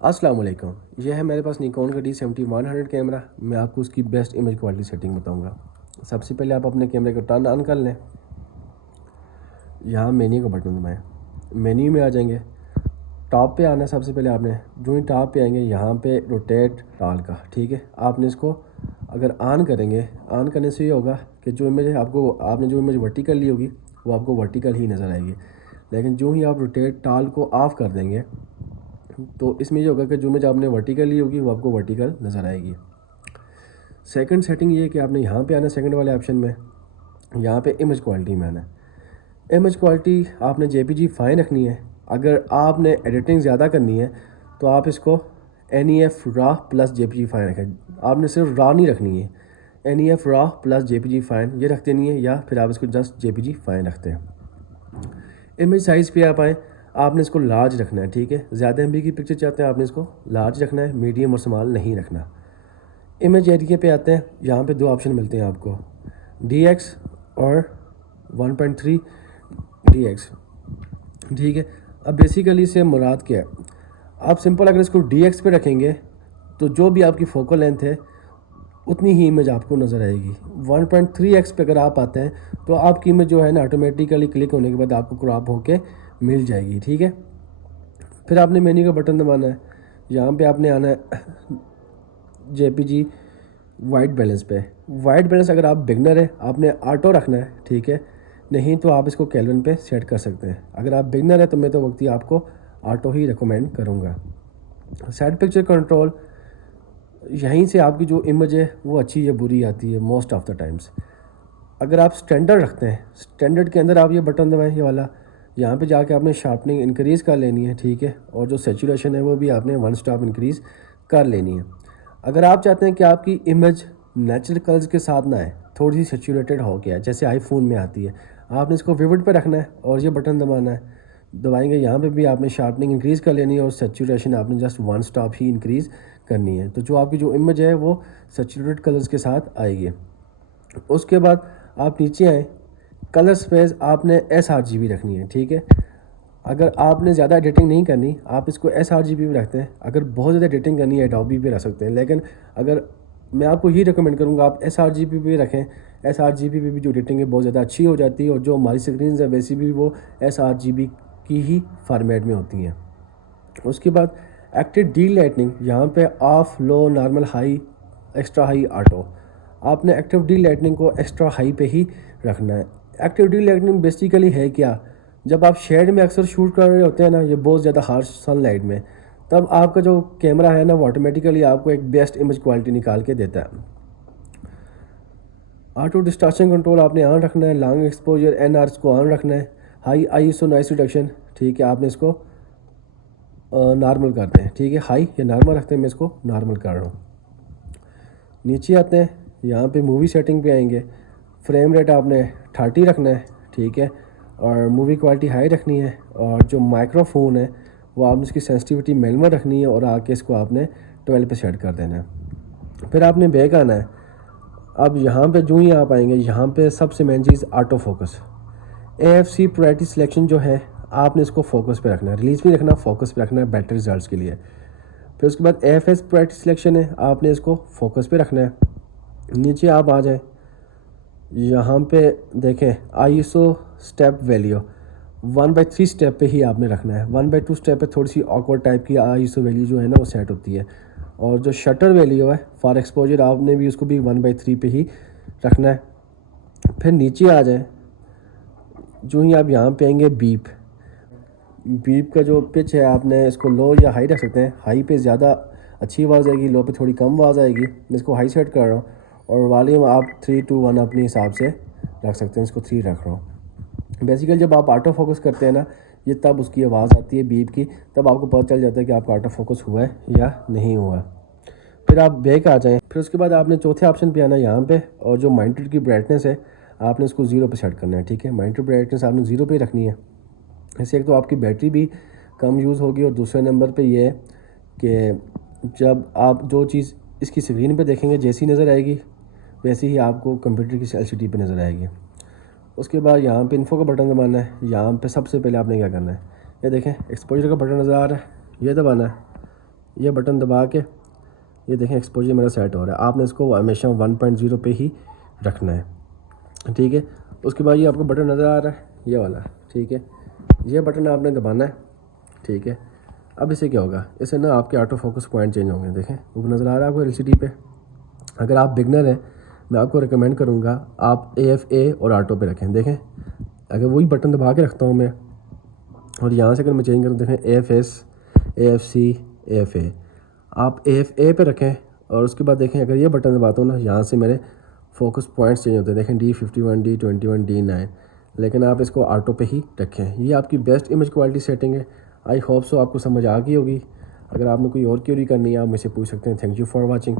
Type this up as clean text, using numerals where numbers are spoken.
अस्सलाम वालेकुम। यह है मेरे पास निकॉन का D7100 कैमरा। मैं आपको उसकी बेस्ट इमेज क्वालिटी सेटिंग बताऊंगा। सबसे पहले आप अपने कैमरे को टर्न ऑन कर लें। यहाँ मेन्यू का बटन दबाएं, मेन्यू में आ जाएंगे। टॉप पे आना है। सबसे पहले आपने जो ही टॉप पे आएंगे यहाँ पे रोटेट टाल का, ठीक है। आपने इसको अगर ऑन करेंगे, ऑन करने से ये होगा कि जो इमेज आपने जो इमेज वर्टिकल ली होगी वो आपको वर्टिकल ही नज़र आएगी। लेकिन जो ही आप रोटेट टाल को ऑफ़ कर देंगे तो इसमें ये होगा कि जो इमेज आपने वर्टिकल ली होगी वो आपको वर्टिकल नज़र आएगी। सेकंड सेटिंग ये है कि आपने यहाँ पे आना है, सेकंड वाले ऑप्शन में यहाँ पे इमेज क्वालिटी में आना है। इमेज क्वालिटी आपने JPG फाइन रखनी है। अगर आपने एडिटिंग ज़्यादा करनी है तो आप इसको NEF RAW plus JPG fine रखें। आपने सिर्फ RAW नहीं रखनी है, NEF RAW plus JPG fine ये रख देनी है, या फिर आप इसको जस्ट JPG फाइन रखते हैं। इमेज साइज़ पे आप आएँ, आपने इसको लार्ज रखना है, ठीक है। ज़्यादा MB की पिक्चर चाहते हैं आपने इसको लार्ज रखना है, मीडियम और स्मॉल नहीं रखना। इमेज एरिया पे आते हैं, यहाँ पे दो ऑप्शन मिलते हैं आपको, DX और 1.3 DX, ठीक है। अब बेसिकली इससे मुराद क्या है, आप सिंपल अगर इसको DX पे रखेंगे तो जो भी आपकी फोकल लेंथ है उतनी ही इमेज आपको नज़र आएगी। 1.3x पे अगर आप आते हैं तो आपकी इमेज जो है ना ऑटोमेटिकली क्लिक होने के बाद आपको क्रॉप होके मिल जाएगी, ठीक है। फिर आपने मेन्यू का बटन दबाना है, यहाँ पे आपने आना है JPG वाइट बैलेंस पे। वाइट बैलेंस अगर आप बिगनर है आपने ऑटो रखना है, ठीक है। नहीं तो आप इसको केल्विन पे सेट कर सकते हैं। अगर आप बिगनर है तो मैं तो वक्त ही आपको ऑटो ही रिकमेंड करूँगा। सेट पिक्चर कंट्रोल, यहीं से आपकी जो इमेज है वो अच्छी या बुरी आती है मोस्ट ऑफ द टाइम्स। अगर आप स्टैंडर्ड रखते हैं, स्टैंडर्ड के अंदर आप ये बटन दबाएं, ये वाला, यहाँ पे जाके आपने शार्पनिंग इंक्रीज़ कर लेनी है, ठीक है। और जो सेचुरेशन है वो भी आपने वन स्टॉप इंक्रीज़ कर लेनी है। अगर आप चाहते हैं कि आपकी इमेज नेचुरल कलर्स के साथ ना आए, थोड़ी सी सेचुरेटेड हो गया जैसे आईफोन में आती है, आपने इसको विविड पे रखना है और ये बटन दबाना है। दबाएंगे यहाँ पे भी आपने शार्पनिंग इंक्रीज़ कर लेनी है और सेचुरेशन आपने जस्ट वन स्टॉप ही इंक्रीज़ करनी है। तो जो आपकी जो इमेज है वो सेचुरेटेड कलर्स के साथ आएगी। उसके बाद आप नीचे आए, कलर स्पेस आपने sRGB रखनी है, ठीक है। अगर आपने ज़्यादा एडिटिंग नहीं करनी आप इसको sRGB में रखते हैं। अगर बहुत ज़्यादा एडिटिंग करनी है Adobe पे रख सकते हैं, लेकिन अगर मैं आपको ये रिकमेंड करूँगा आप sRGB पे रखें। sRGB पे भी जो एडिटिंग है बहुत ज़्यादा अच्छी हो जाती है और जो हमारी स्क्रीन है वैसे भी वो sRGB की ही फॉर्मेट में होती हैं। उसके बाद एक्टिव डी लाइटनिंग, यहाँ पे of, low, normal, high, extra high, auto, आपने एक्टिव डी लाइटनिंग को एक्स्ट्रा हाई पे ही रखना है। एक्टिव डी लाइटनिंग बेसिकली है क्या, जब आप शेड में अक्सर शूट कर रहे होते हैं ना, ये बहुत ज़्यादा हार्श सनलाइट में, तब आपका जो कैमरा है ना वो ऑटोमेटिकली आपको एक बेस्ट इमेज क्वालिटी निकाल के देता है। ऑटो डिस्टॉर्शन कंट्रोल आपने ऑन रखना है, लॉन्ग एक्सपोजर NR को ऑन रखना है, हाई ISO नॉइस रिडक्शन, ठीक है, आपने इसको नॉर्मल करते हैं, ठीक है। हाई या नॉर्मल रखते हैं, मैं इसको नॉर्मल कर रहा हूँ। नीचे आते हैं, यहाँ पे मूवी सेटिंग पे आएंगे, फ्रेम रेट आपने 30 रखना है, ठीक है, और मूवी क्वालिटी हाई रखनी है। और जो माइक्रोफोन है वो आपने इसकी सेंसिटिविटी मिनिमम रखनी है और आके इसको आपने 12 पे सेट कर देना है। फिर आपने बैक आना है। अब यहाँ पे जो ही आप आएंगे, यहाँ पे सबसे मेन चीज़ auto focus, AFC priority selection जो है आपने इसको फोकस पे रखना है, रिलीज भी रखना, फोकस पे रखना है बेटर रिजल्ट्स के लिए। फिर उसके बाद AFS प्रायोरिटी सिलेक्शन है, आपने इसको फोकस पे रखना है। नीचे आप आ जाएं, यहाँ पे देखें ISO स्टेप वैल्यू 1/3 स्टेप पे ही आपने रखना है। 1/2 स्टेप पे थोड़ी सी ऑकवर्ड टाइप की ISO वैल्यू जो है ना वो सेट होती है। और जो शटर वैल्यू है फॉर एक्सपोजर आपने भी उसको भी 1/3 पे ही रखना है। फिर नीचे आ जाए, जो ही आप यहाँ पे आएंगे, बीप, बीप का जो पिच है आपने इसको लो या हाई रख सकते हैं। हाई पे ज़्यादा अच्छी आवाज़ आएगी, लो पे थोड़ी कम आवाज़ आएगी। मैं इसको हाई सेट कर रहा हूँ और वॉल्यूम आप 3 to 1 अपने हिसाब से रख सकते हैं, इसको 3 रख रहा हूँ। बेसिकली जब आप ऑटो फोकस करते हैं ना, ये तब उसकी आवाज़ आती है बीप की, तब आपको पता चल जाता है कि आपका ऑटो फोकस हुआ है या नहीं हुआ है। फिर आप बैक आ जाएँ, फिर उसके बाद आपने चौथे ऑप्शन पे आना है यहाँ पे, और जो मॉनिटर की ब्राइटनेस है आपने इसको 0 पे सेट करना है, ठीक है। मॉनिटर ब्राइटनेस आपने 0 पे रखनी है। इससे एक तो आपकी बैटरी भी कम यूज़ होगी और दूसरे नंबर पे ये है कि जब आप जो चीज़ इसकी स्क्रीन पे देखेंगे जैसी नज़र आएगी वैसे ही आपको कंप्यूटर की LCD पे नज़र आएगी। उसके बाद यहाँ पे इन्फो का बटन दबाना है। यहाँ पे सबसे पहले आपने क्या करना है, ये देखें एक्सपोजर का बटन नज़र आ रहा है, ये दबाना है। ये बटन दबा के ये देखें एक्सपोजर मेरा सेट हो रहा है। आपने इसको हमेशा 1.0 पे ही रखना है, ठीक है। उसके बाद ये आपको बटन नज़र आ रहा है, ये वाला, ठीक है। ये बटन आपने दबाना है, ठीक है। अब इससे क्या होगा, इससे ना आपके ऑटो फोकस पॉइंट चेंज होंगे। देखें वो नज़र आ रहा है आपको एलसीडी पे। अगर आप बिगनर हैं, मैं आपको रिकमेंड करूँगा आप AFA और ऑटो पे रखें। देखें अगर वही बटन दबा के रखता हूँ मैं, और यहाँ से अगर मैं चेंज करूँ, देखें AFS, AFC, AFA, आप AFA पे रखें। और उसके बाद देखें अगर ये बटन दबाता हूँ ना, यहाँ से मेरे फोकस पॉइंट्स चेंज होते हैं। देखें D51, D21, D9, लेकिन आप इसको ऑटो पे ही रखें। ये आपकी बेस्ट इमेज क्वालिटी सेटिंग है। आई होप सो आपको समझ आ गई होगी। अगर आपने कोई और क्वेरी करनी है आप मुझसे पूछ सकते हैं। Thank you for watching.